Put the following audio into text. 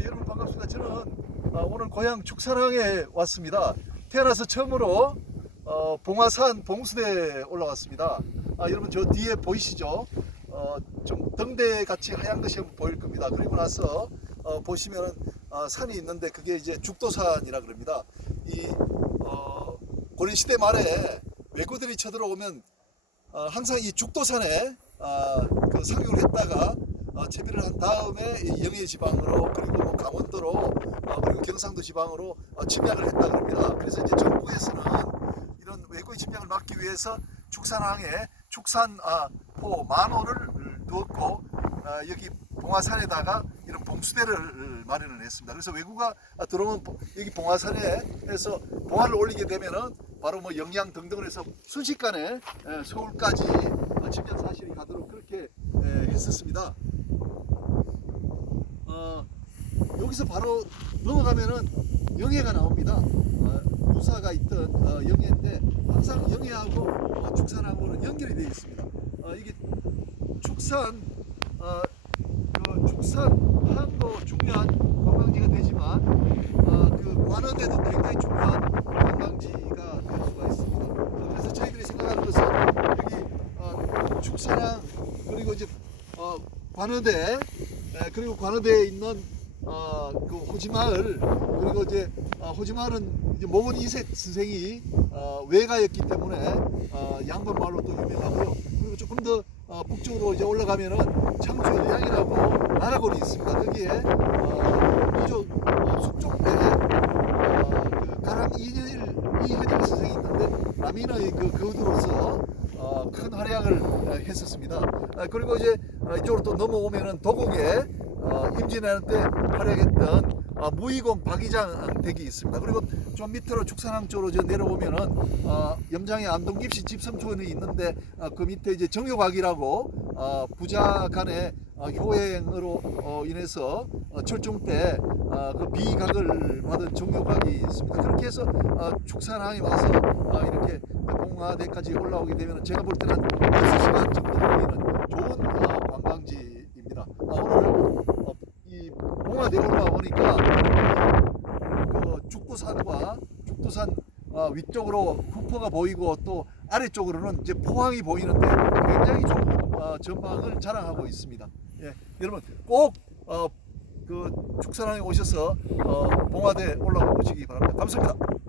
예, 여러분 반갑습니다. 저는 어, 오늘 고향 축사랑에 왔습니다. 태어나서 처음으로 어, 봉화산 봉수대에 올라왔습니다. 아, 여러분 저 뒤에 보이시죠? 어, 좀 등대 같이 하얀 것이 보일 겁니다. 그리고 나서 어, 보시면은 어, 산이 있는데 그게 이제 죽도산이라 그럽니다. 이 어, 고려 시대 말에 왜구들이 쳐들어오면 어, 항상 이 죽도산에 어, 그 상륙을 했다가 어, 채비를 한 다음에 이 영해 지방으로 그리고 뭐 강원도로 어, 그리고 경상도 지방으로 어, 침략을 했다 그럽니다. 그래서 이제 정부에서는 이런 외국의 침략을 막기 위해서 축산항에 축산 아, 포 만호를 두었고 어, 여기 봉화산에다가 이런 봉수대를 마련을 했습니다. 그래서 외구가 들어오면 봉- 여기 봉화산에서 봉화를 올리게 되면은 바로 뭐 영양 등등을 해서 순식간에 에, 서울까지 어, 침략 사실이 가도록 그렇게 에, 했었습니다. 어, 여기서 바로 넘어가면은 영해가 나옵니다. 어, 유사가 있던 어, 영해인데 항상 영해하고 어, 축산하고는 연결이 되어 있습니다. 어, 이게 축산 어, 그 축산 항도 중요한 관광지가 되지만 어, 그 관원에도 굉장히 중요한 관광지가 될 수가 있습니다. 어, 그래서 저희들이 생각하는 것은 여기 어, 축사랑 그리고 이제 어, 관원대 에, 그리고 관원대에 있는 어, 그 호지마을 그리고 이제 어, 호지마을은 이제 모건 이색 선생이 어, 외가였기 때문에 어, 양반 마을로 또 유명하고요. 그리고 조금 더 어, 북쪽으로 이제 올라가면은 창주 의향이라고 나라골이 있습니다. 거기에 어, 이쪽 어, 숙종대 어, 그 가람 이현일 이현일 선생이 있는데 라민의 그 거두로서 어, 큰 활약을 어, 했었습니다. 아, 그리고 이제 어, 이쪽으로 또 넘어오면은 도곡에 어, 임진왜란 때 활약했던 어, 무의공 박이장 댁이 있습니다. 그리고 좀 밑으로 축산항 쪽으로 저 내려오면은 어, 염장의 안동깁시 집성촌이 있는데 어, 그 밑에 이제 정효각이라고 어, 부자 간의 어, 효행으로 어, 인해서 어, 철중 때그 비각을 받은 정효각이 있습니다. 그렇게 해서 어, 축산항에 와서 어, 이렇게 봉화대까지 올라오게 되면 제가 볼 때는 6시간 정도 걸리는 좋은 어, 어, 이 올라와 보니까 그 죽도산과 죽도산 어, 위쪽으로 후포가 보이고 또 아래쪽으로는 이제 포항이 보이는데 굉장히 좋은 어, 전망을 자랑하고 있습니다. 예, 여러분 꼭 어, 그 축산항에 오셔서 어, 봉화대 올라오시기 바랍니다. 감사합니다.